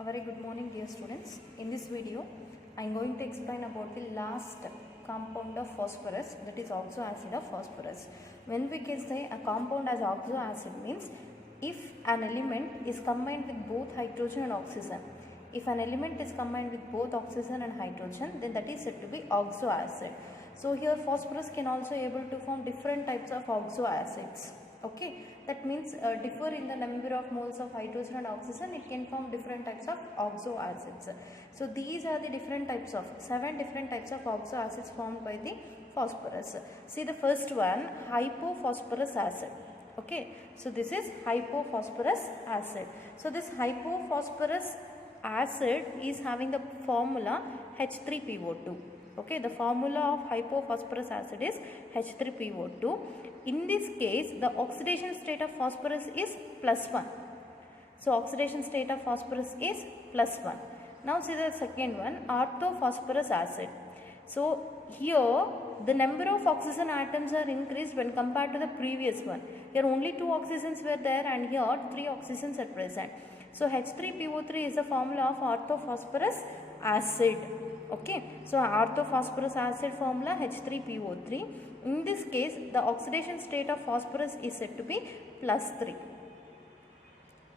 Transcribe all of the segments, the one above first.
A very good morning, dear students. In this video I am going to explain about the last compound of phosphorus, that is oxoacid of phosphorus. When we can say a compound as oxoacid means if an element is combined with both hydrogen and oxygen. If an element is combined with both oxygen and hydrogen, then that is said to be oxoacid. So here phosphorus can also able to form different types of oxoacids. Okay, that means differ in the number of moles of hydrogen and oxygen, it can form different types of oxoacids. So these are the different types of 7 different types of oxoacids formed by the phosphorus. See the first one, hypophosphorus acid. Okay, so this is hypophosphorus acid. So this hypophosphorus acid is having the formula H3PO2. Okay, the formula of hypophosphorus acid is H3PO2. In this case, the oxidation state of phosphorus is +1. So, oxidation state of phosphorus is +1. Now, see the second one, orthophosphorus acid. So, here the number of oxygen atoms are increased when compared to the previous one. Here only 2 oxygens were there and here 3 oxygens are present. So, H3PO3 is the formula of orthophosphorus acid. Okay, so orthophosphorus acid formula H3PO3. In this case, the oxidation state of phosphorus is said to be +3.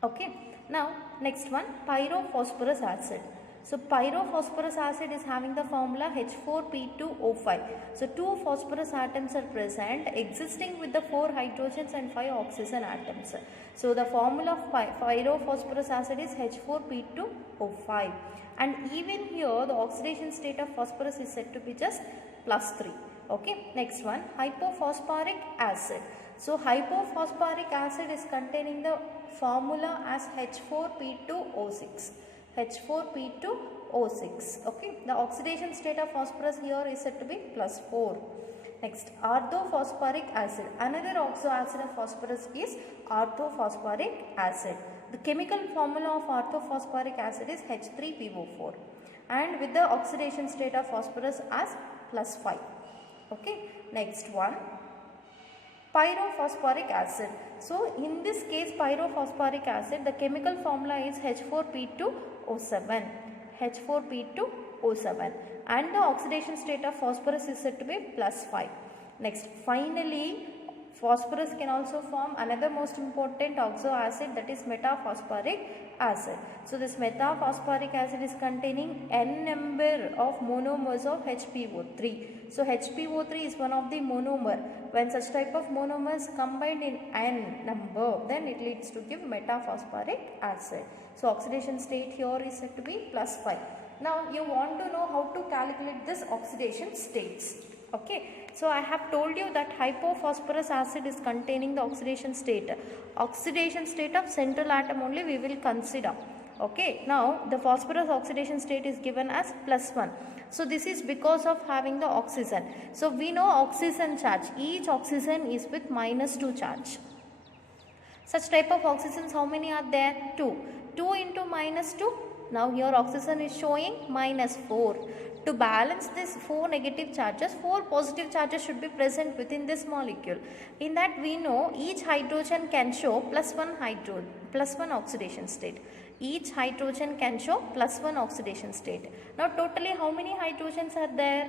Okay, now next one, pyrophosphorus acid. So pyrophosphorus acid is having the formula H4P2O5. So 2 phosphorus atoms are present existing with the 4 hydrogens and 5 oxygen atoms. So the formula of pyrophosphorus acid is H4P2O5. And even here the oxidation state of phosphorus is said to be just +3. Okay, next one, hypophosphoric acid. So hypophosphoric acid is containing the formula as H4P2O6. H4P2O6. Okay, the oxidation state of phosphorus here is said to be +4. Next, orthophosphoric acid. Another oxoacid of phosphorus is orthophosphoric acid. The chemical formula of orthophosphoric acid is H3PO4 and with the oxidation state of phosphorus as +5. Okay, next one, pyrophosphoric acid. So in this case, pyrophosphoric acid, the chemical formula is H4P2O7. H4P2O7 and the oxidation state of phosphorus is said to be +5. Next, finally, phosphorus can also form another most important oxoacid, that is metaphosphoric acid. So this metaphosphoric acid is containing n number of monomers of HPO3. So HPO3 is one of the monomer. When such type of monomers combined in n number, then it leads to give metaphosphoric acid. So oxidation state here is said to be +5. Now you want to know how to calculate this oxidation states. Okay, so I have told you that hypophosphorus acid is containing the oxidation state. Oxidation state of central atom only we will consider. Okay, now the phosphorus oxidation state is given as +1. So this is because of having the oxygen. So we know oxygen charge. Each oxygen is with -2 charge. Such type of oxygens, how many are there? 2. 2 into -2. Now here oxygen is showing -4. To balance this 4 negative charges, 4 positive charges should be present within this molecule. In that we know each hydrogen can show +1 oxidation state. Each hydrogen can show +1 oxidation state. Now totally how many hydrogens are there?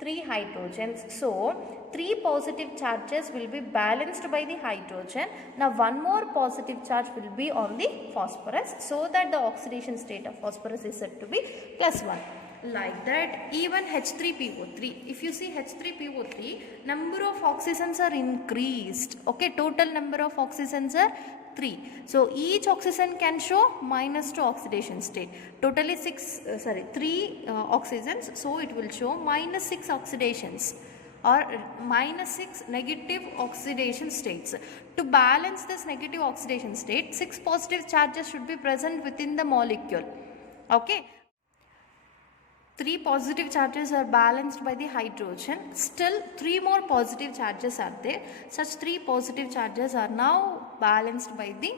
3 hydrogens. So 3 positive charges will be balanced by the hydrogen. Now one more positive charge will be on the phosphorus, so that the oxidation state of phosphorus is said to be +1. Like that, even H3PO3, if you see H3PO3, number of oxygens are increased. Okay, total number of oxygens are 3. So each oxygen can show -2 oxidation state. Totally 3 oxygens, so it will show -6 oxidations or -6 negative oxidation states. To balance this negative oxidation state, 6 positive charges should be present within the molecule. Okay. 3 positive charges are balanced by the hydrogen. Still 3 more positive charges are there. Such 3 positive charges are now balanced by the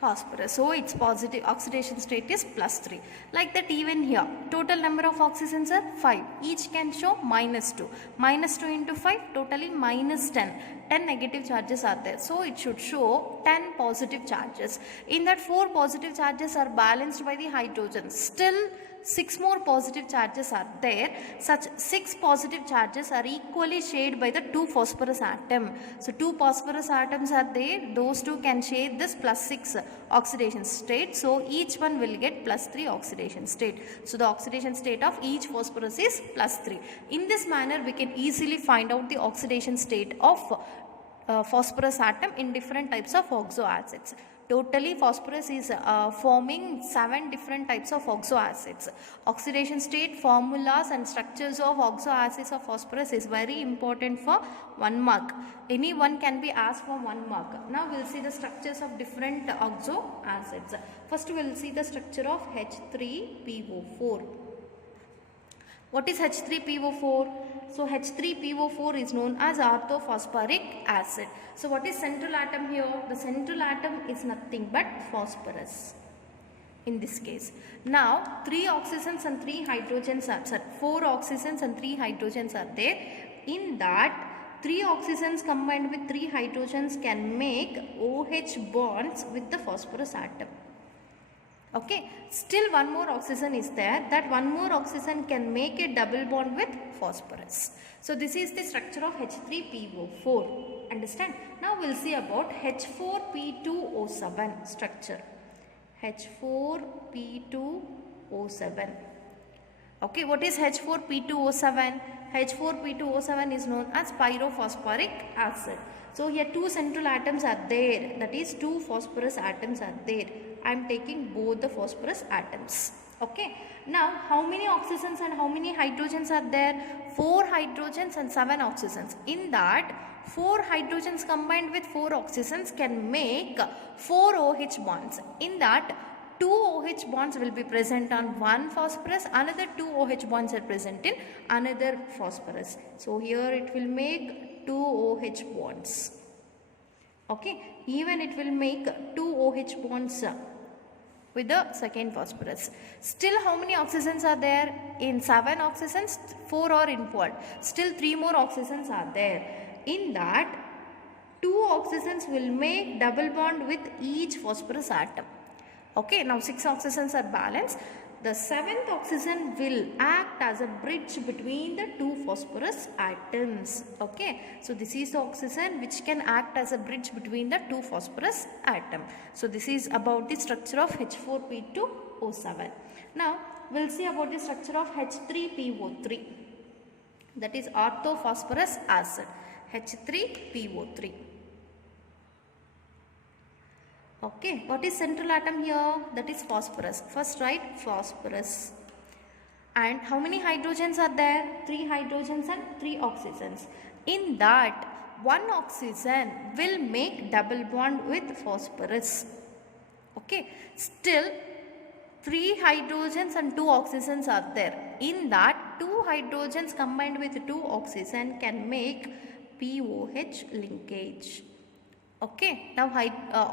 phosphorus. So its positive oxidation state is +3. Like that even here, total number of oxygens are 5. Each can show -2. -2 into 5, totally -10. 10 negative charges are there. So it should show 10 positive charges. In that 4 positive charges are balanced by the hydrogen. Still 6 more positive charges are there. Such 6 positive charges are equally shared by the 2 phosphorus atom. So 2 phosphorus atoms are there. Those two can share this plus 6 oxidation state. So each one will get plus 3 oxidation state. So the oxidation state of each phosphorus is plus 3. In this manner we can easily find out the oxidation state of phosphorus atom in different types of oxo acids. Totally phosphorus is forming 7 different types of oxo acids. Oxidation state, formulas and structures of oxo acids of phosphorus is very important for 1 mark. Any one can be asked for 1 mark. Now we will see the structures of different oxo acids. First we will see the structure of H3PO4. What is H3PO4? So H3PO4 is known as orthophosphoric acid. So what is central atom here? The central atom is nothing but phosphorus in this case. Now 3 oxygens and 3 hydrogens are, 4 oxygens and 3 hydrogens are there. In that 3 oxygens combined with 3 hydrogens can make OH bonds with the phosphorus atom. Okay, still one more oxygen is there. That one more oxygen can make a double bond with phosphorus. So this is the structure of H3PO4. Understand? Now we'll see about H4P2O7 structure. H4P2O7. Okay, what is H4P2O7? H4P2O7 is known as pyrophosphoric acid. So here 2 central atoms are there, that is 2 phosphorus atoms are there. I am taking both the phosphorus atoms. Okay. Now how many oxygens and how many hydrogens are there? 4 hydrogens and 7 oxygens. In that 4 hydrogens combined with 4 oxygens can make 4 OH bonds. In that 2 OH bonds will be present on one phosphorus, another 2 OH bonds are present in another phosphorus. So here it will make 2 OH bonds. Okay, even it will make 2 OH bonds with the second phosphorus. Still how many oxygens are there? In 7 oxygens, 4 are involved. Still 3 more oxygens are there. In that 2 oxygens will make double bond with each phosphorus atom. Okay, now 6 oxygens are balanced. The 7th oxygen will act as a bridge between the 2 phosphorus atoms. Okay, so this is the oxygen which can act as a bridge between the 2 phosphorus atom. So this is about the structure of H4P2O7. Now we'll see about the structure of H3PO3, that is orthophosphorus acid. H3PO3. Okay, what is central atom here? That is phosphorus. First write phosphorus. And how many hydrogens are there? 3 hydrogens and 3 oxygens. In that, 1 oxygen will make double bond with phosphorus. Okay, still 3 hydrogens and 2 oxygens are there. In that, 2 hydrogens combined with 2 oxygen can make POH linkage. Okay, now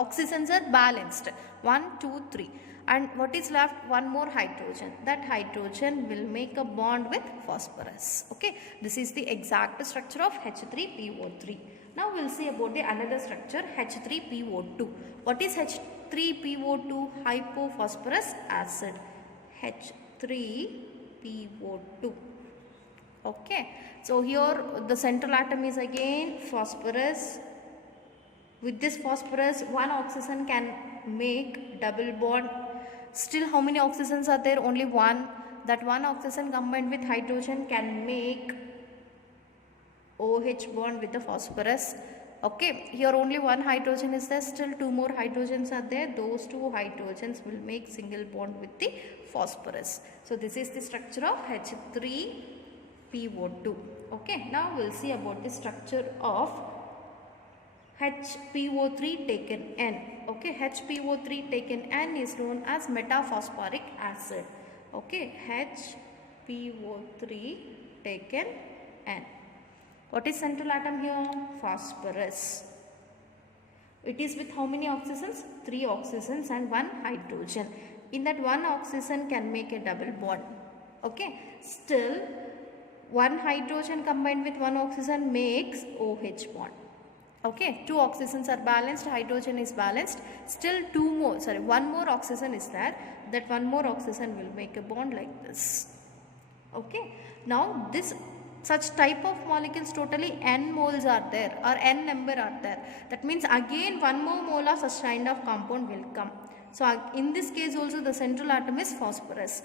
oxygens are balanced 1, 2, 3, and what is left? 1 more hydrogen. That hydrogen will make a bond with phosphorus. Okay, this is the exact structure of H3PO3. Now we will see about the another structure, H3PO2. What is H3PO2? Hypophosphorus acid. H3PO2. Okay, so here the central atom is again phosphorus. With this phosphorus, 1 oxygen can make double bond. Still how many oxygens are there? Only 1. That 1 oxygen combined with hydrogen can make OH bond with the phosphorus. Okay, here only 1 hydrogen is there. Still 2 more hydrogens are there. Those 2 hydrogens will make single bond with the phosphorus. So this is the structure of H3PO2. Okay, now we will see about the structure of HPO3 taken N. Okay, HPO3 taken N is known as metaphosphoric acid. Okay, HPO3 taken N. What is central atom here? Phosphorus. It is with how many oxygens? 3 oxygens and 1 hydrogen. In that 1 oxygen can make a double bond. Okay, still 1 hydrogen combined with 1 oxygen makes OH bond. Okay, two oxygens are balanced, hydrogen is balanced, still one more oxygen is there. That one more oxygen will make a bond like this. Okay, now this such type of molecules, totally n moles are there, or n number are there. That means again one more mole of such kind of compound will come. So in this case also the central atom is phosphorus.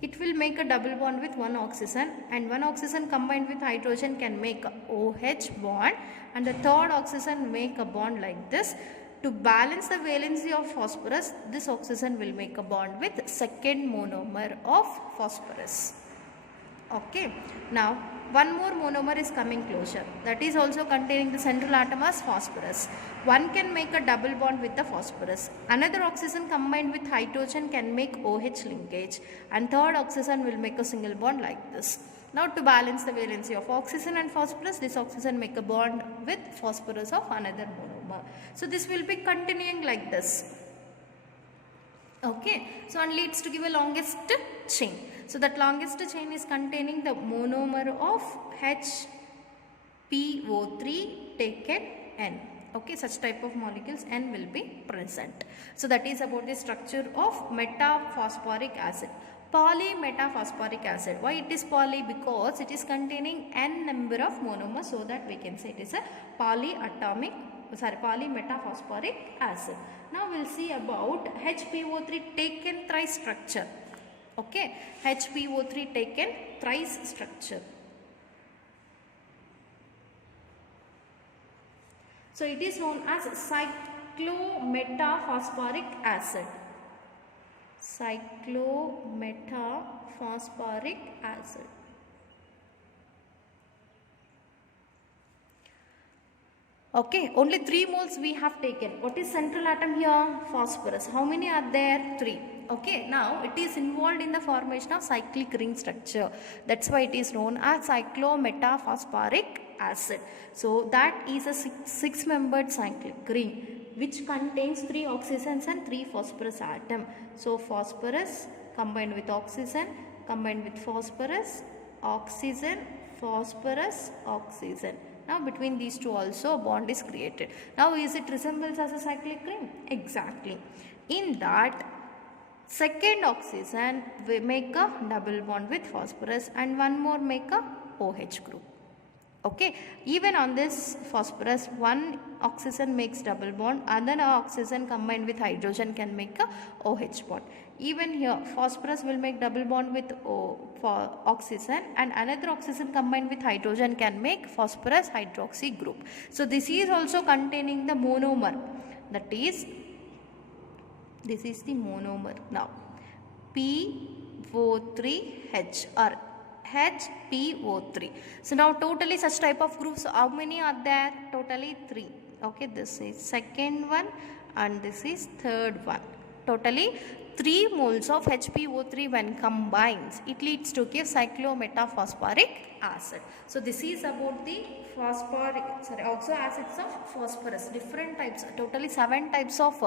It will make a double bond with one oxygen, and one oxygen combined with hydrogen can make a OH bond, and the third oxygen make a bond like this. To balance the valency of phosphorus, this oxygen will make a bond with second monomer of phosphorus. Okay, now one more monomer is coming closer, that is also containing the central atom as phosphorus. One can make a double bond with the phosphorus. Another oxygen combined with hydrogen can make OH linkage, and third oxygen will make a single bond like this. Now to balance the valency of oxygen and phosphorus, this oxygen make a bond with phosphorus of another monomer. So this will be continuing like this. Okay, so and leads to give a longest chain. So that longest chain is containing the monomer of HPO3 taken N. Okay, such type of molecules N will be present. So that is about the structure of metaphosphoric acid. Polymetaphosporic acid. Why it is poly? Because it is containing N number of monomers, so that we can say it is a polymetaphosporic acid. Now we will see about HPO3 taken thrice structure. Okay, HPO3 taken thrice structure. So it is known as cyclometaphosphoric acid. Cyclometaphosphoric acid. Okay, only 3 moles we have taken. What is central atom here? Phosphorus. How many are there? 3. Okay, now it is involved in the formation of cyclic ring structure. That's why it is known as cyclometaphosphoric acid. So that is a 6-membered cyclic ring which contains 3 oxygens and 3 phosphorus atom. So phosphorus combined with oxygen, combined with phosphorus, oxygen, phosphorus, oxygen. Now between these two also a bond is created. Now is it resembles as a cyclic ring? Exactly. In that, second oxygen will make a double bond with phosphorus, and one more make a OH group. Okay, even on this phosphorus, one oxygen makes double bond, another oxygen combined with hydrogen can make a OH bond. Even here, phosphorus will make double bond with oxygen, and another oxygen combined with hydrogen can make phosphorus hydroxy group. So this is also containing the monomer, that is, this is the monomer now, PO3H or HPO3. So now totally such type of groups, how many are there? Totally 3. Okay, this is second one and this is third one. Totally 3 moles of HPO3 when combined, it leads to give cyclometaphosphoric acid. So this is about the oxo acids of phosphorus. Different types, totally 7 types of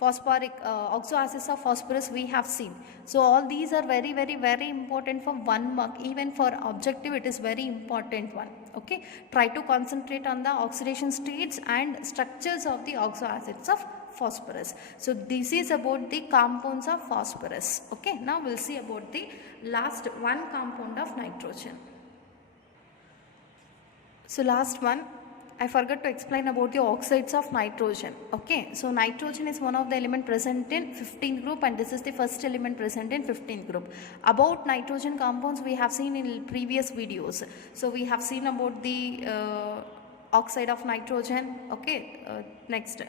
oxo acids of phosphorus we have seen. So all these are very important for 1 mark. Even for objective it is very important one. Okay, try to concentrate on the oxidation states and structures of the oxo acids of phosphorus. So this is about the compounds of phosphorus. Okay, now we'll see about the last one compound of nitrogen. So last one, I forgot to explain about the oxides of nitrogen. Okay, so nitrogen is one of the element present in 15th group, and this is the first element present in 15th group. About nitrogen compounds we have seen in previous videos. So we have seen about the oxide of nitrogen. Okay, next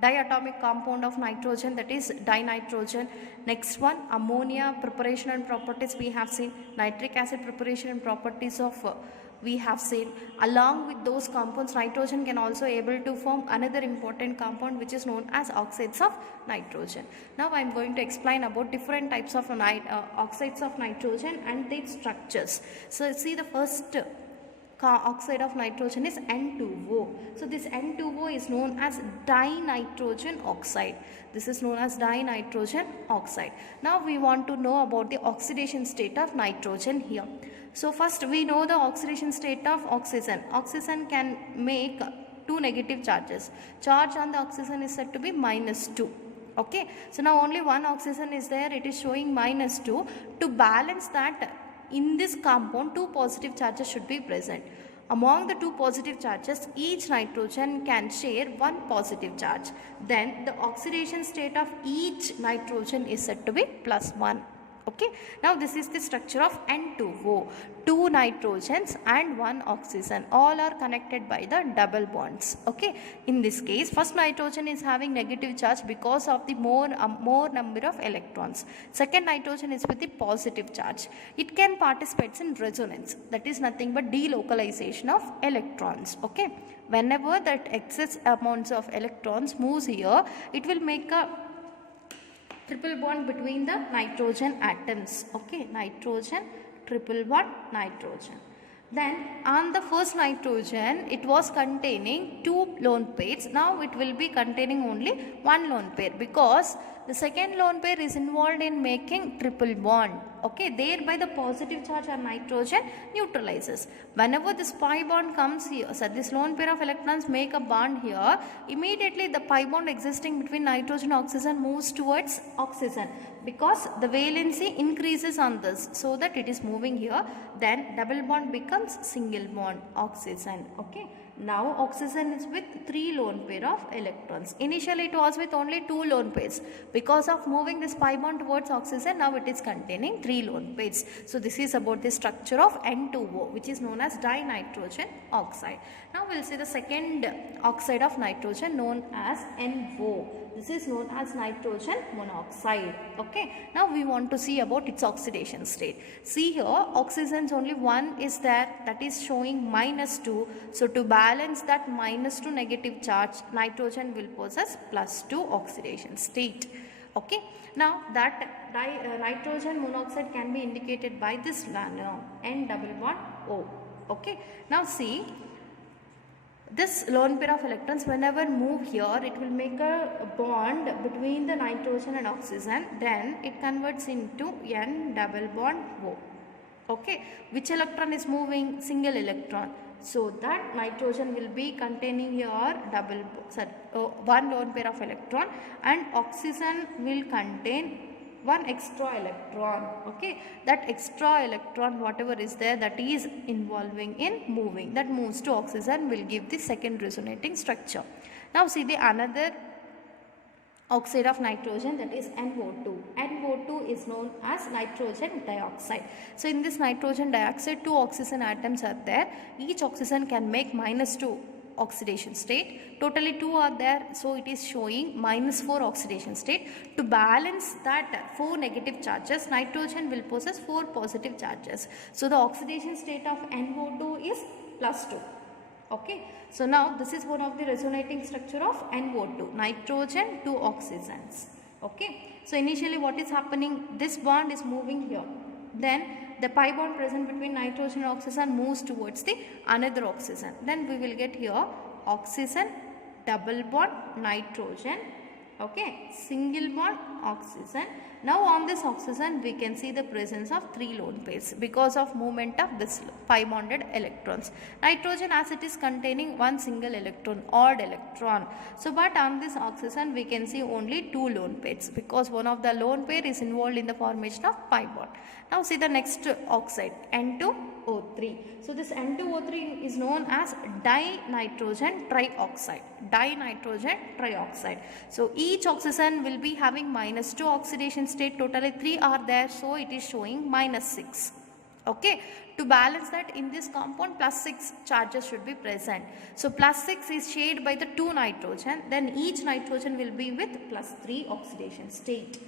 diatomic compound of nitrogen, that is dinitrogen. Next one, ammonia preparation and properties we have seen. Nitric acid preparation and properties of we have seen. Along with those compounds, nitrogen can also able to form another important compound which is known as oxides of nitrogen. Now I am going to explain about different types of oxides of nitrogen and their structures. So see the first oxide of nitrogen is N2O. So this N2O is known as dinitrogen oxide. This is known as dinitrogen oxide. Now we want to know about the oxidation state of nitrogen here. So first we know the oxidation state of oxygen. Oxygen can make two negative charges. Charge on the oxygen is said to be -2. Okay, so now only one oxygen is there, it is showing -2. To balance that, in this compound two positive charges should be present. Among the two positive charges, each nitrogen can share one positive charge. Then the oxidation state of each nitrogen is said to be +1. Okay, now this is the structure of N2O. Two nitrogens and one oxygen, all are connected by the double bonds. Okay, in this case first nitrogen is having negative charge because of the more number of electrons. Second nitrogen is with the positive charge. It can participate in resonance, that is nothing but delocalization of electrons. Okay, whenever that excess amounts of electrons moves here, it will make a triple bond between the nitrogen atoms. Okay, nitrogen, triple bond, nitrogen. Then on the first nitrogen, it was containing two lone pairs. Now it will be containing only one lone pair because the second lone pair is involved in making triple bond. Okay, thereby the positive charge on nitrogen neutralizes. Whenever this pi bond comes here, so this lone pair of electrons make a bond here, immediately the pi bond existing between nitrogen and oxygen moves towards oxygen because the valency increases on this, so that it is moving here. Then double bond becomes single bond, oxygen. Okay, now oxygen is with three lone pair of electrons. Initially it was with only two lone pairs. Because of moving this pi bond towards oxygen, now it is containing three lone pairs. So this is about the structure of N2O, which is known as dinitrogen oxide. Now we will see the second oxide of nitrogen known as NO. This is known as nitrogen monoxide. Okay, now we want to see about its oxidation state. See here, oxygen's only one is there, that is showing -2. So to balance that -2 negative charge, nitrogen will possess +2 oxidation state. Okay, now that nitrogen monoxide can be indicated by this manner, N double bond O. Okay, now see, this lone pair of electrons whenever move here, it will make a bond between the nitrogen and oxygen. Then it converts into N double bond O. Okay, which electron is moving? Single electron. So that nitrogen will be containing here one lone pair of electron, and oxygen will contain one extra electron. Okay, that extra electron, whatever is there, that is involving in moving, that moves to oxygen, will give the second resonating structure. Now see the another oxide of nitrogen, that is NO2. NO2 is known as nitrogen dioxide. So in this nitrogen dioxide, two oxygen atoms are there. Each oxygen can make -2 oxidation state. Totally 2 are there, so it is showing -4 oxidation state. To balance that 4 negative charges, nitrogen will possess 4 positive charges. So the oxidation state of NO2 is +2. Okay, so now this is one of the resonating structure of NO2, nitrogen to oxygens. Okay, so initially what is happening, this bond is moving here, then the pi bond present between nitrogen and oxygen moves towards the another oxygen, then we will get here oxygen, double bond, nitrogen, okay, single bond, oxygen. Now on this oxygen we can see the presence of 3 lone pairs because of movement of this pi bonded electrons. Nitrogen, as it is containing one single electron, odd electron. So but on this oxygen we can see only 2 lone pairs because one of the lone pair is involved in the formation of pi bond. Now see the next oxide, N2O3. So this N2O3 is known as dinitrogen trioxide. Dinitrogen trioxide. So each oxygen will be having -2 oxidation state, totally 3 are there, so it is showing -6. Okay, to balance that, in this compound +6 charges should be present. So +6 is shared by the 2 nitrogen, then each nitrogen will be with +3 oxidation state.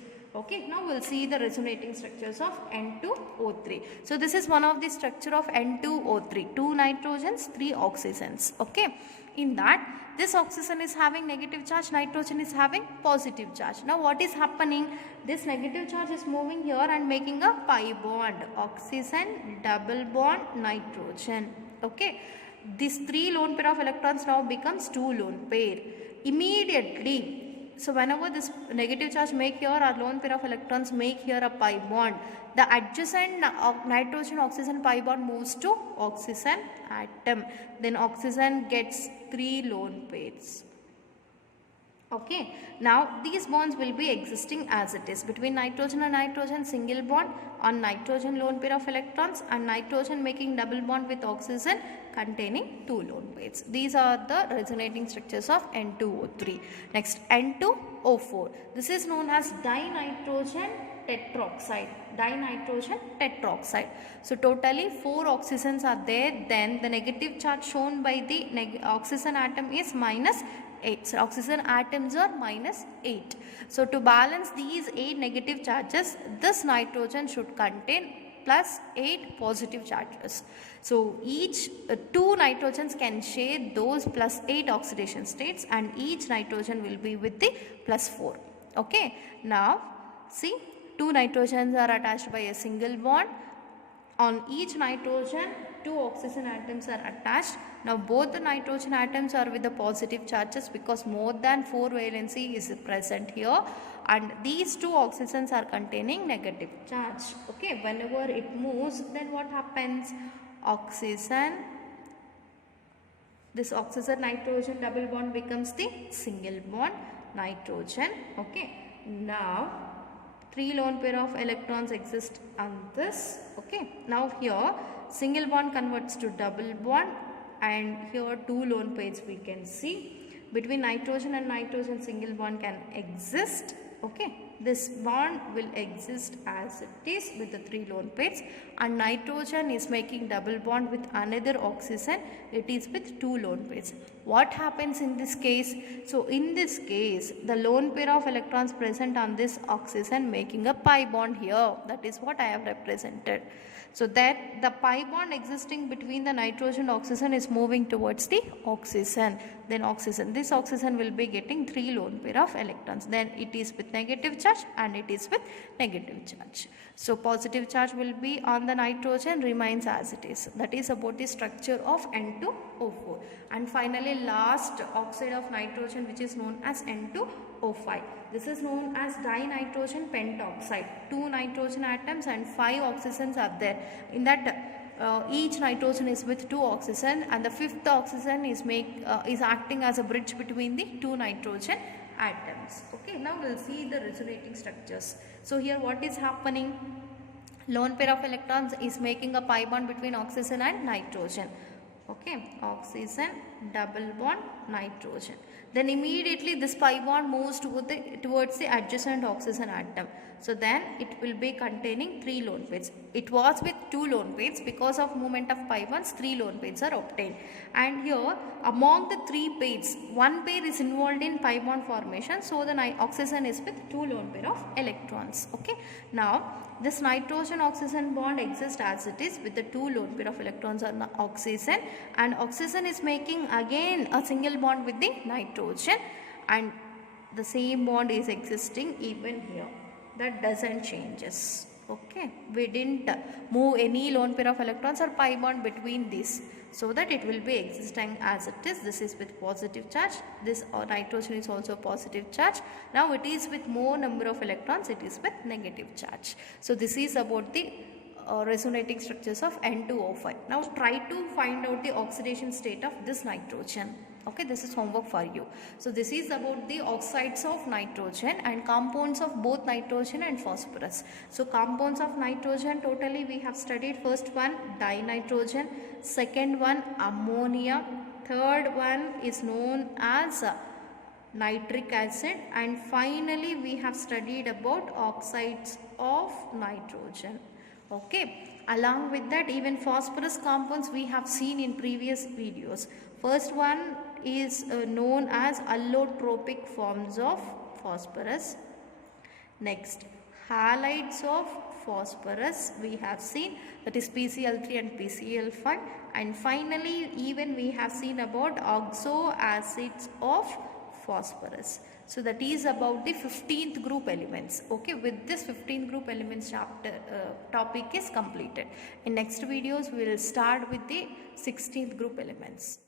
Okay, now we'll see the resonating structures of N2O3. So this is one of the structure of N2O3, 2 nitrogens, 3 oxygens. Okay, in that this oxygen is having negative charge, nitrogen is having positive charge. Now what is happening? This negative charge is moving here and making a pi bond, oxygen, double bond, nitrogen. Okay, this 3 lone pair of electrons now becomes 2 lone pair. Immediately, so whenever this negative charge make here or lone pair of electrons make here a pi bond, the adjacent nitrogen oxygen pi bond moves to oxygen atom. Then oxygen gets 3 lone pairs. Okay, now these bonds will be existing as it is between nitrogen and nitrogen, single bond on nitrogen lone pair of electrons, and nitrogen making double bond with oxygen containing 2 lone pairs. These are the resonating structures of N2O3. Next, N2O4. This is known as dinitrogen tetroxide. Dinitrogen tetroxide. So totally 4 oxygens are there. Then the negative charge shown by the oxygen atom is minus 8. So oxygen atoms are minus 8. So to balance these 8 negative charges, this nitrogen should contain plus 8 positive charges. So each 2 nitrogens can share those plus 8 oxidation states, and each nitrogen will be with the plus 4. Okay. Now see, 2 nitrogens are attached by a single bond. On each nitrogen, 2 oxygen atoms are attached. Now both the nitrogen atoms are with the positive charges because more than 4 valency is present here, and these 2 oxygens are containing negative charge. Okay, whenever it moves, then what happens? Oxygen, this oxygen nitrogen double bond becomes the single bond nitrogen. Okay, now 3 lone pair of electrons exist on this. Okay, now here single bond converts to double bond, and here 2 lone pairs we can see. Between nitrogen and nitrogen single bond can exist. Okay, this bond will exist as it is with the 3 lone pairs, and nitrogen is making double bond with another oxygen. It is with 2 lone pairs. What happens in this case? So in this case, the lone pair of electrons present on this oxygen making a pi bond here. That is what I have represented. So that the pi bond existing between the nitrogen and oxygen is moving towards the oxygen. Then oxygen, this oxygen will be getting 3 lone pair of electrons. Then it is with negative charge and it is with negative charge. So positive charge will be on the nitrogen, remains as it is. That is about the structure of N2O4. And finally last oxide of nitrogen, which is known as N2O5. This is known as dinitrogen pentoxide. 2 nitrogen atoms and 5 oxygens are there. In that each nitrogen is with 2 oxygen, and the 5th oxygen is acting as a bridge between the 2 nitrogen atoms. Okay, now we'll see the resonating structures. So here what is happening? Lone pair of electrons is making a pi bond between oxygen and nitrogen. Okay, oxygen double bond nitrogen. Then immediately this pi bond moves towards the adjacent oxygen atom. So then it will be containing 3 lone pairs. It was with 2 lone pairs. Because of movement of pi bonds, 3 lone pairs are obtained. And here among the 3 pairs, 1 pair is involved in pi bond formation. So the oxygen is with 2 lone pair of electrons. Okay. Now this nitrogen oxygen bond exists as it is with the 2 lone pair of electrons on the oxygen, and oxygen is making again a single bond with the nitrogen, and the same bond is existing even here. That doesn't changes. Okay, we didn't move any lone pair of electrons or pi bond between these, so that it will be existing as it is. This is with positive charge. This nitrogen is also positive charge. Now it is with more number of electrons, it is with negative charge. So this is about the resonating structures of N2O5. Now try to find out the oxidation state of this nitrogen. Okay, this is homework for you. So this is about the oxides of nitrogen and compounds of both nitrogen and phosphorus. So compounds of nitrogen, totally we have studied. First one dinitrogen, second one ammonia, third one is known as nitric acid, and finally we have studied about oxides of nitrogen. Okay, along with that, even phosphorus compounds we have seen in previous videos. First one is known as allotropic forms of phosphorus. Next, halides of phosphorus we have seen, that is PCl3 and PCl5, and finally even we have seen about oxo acids of phosphorus. So that is about the 15th group elements. Okay, with this 15th group elements chapter topic is completed. In next videos we will start with the 16th group elements.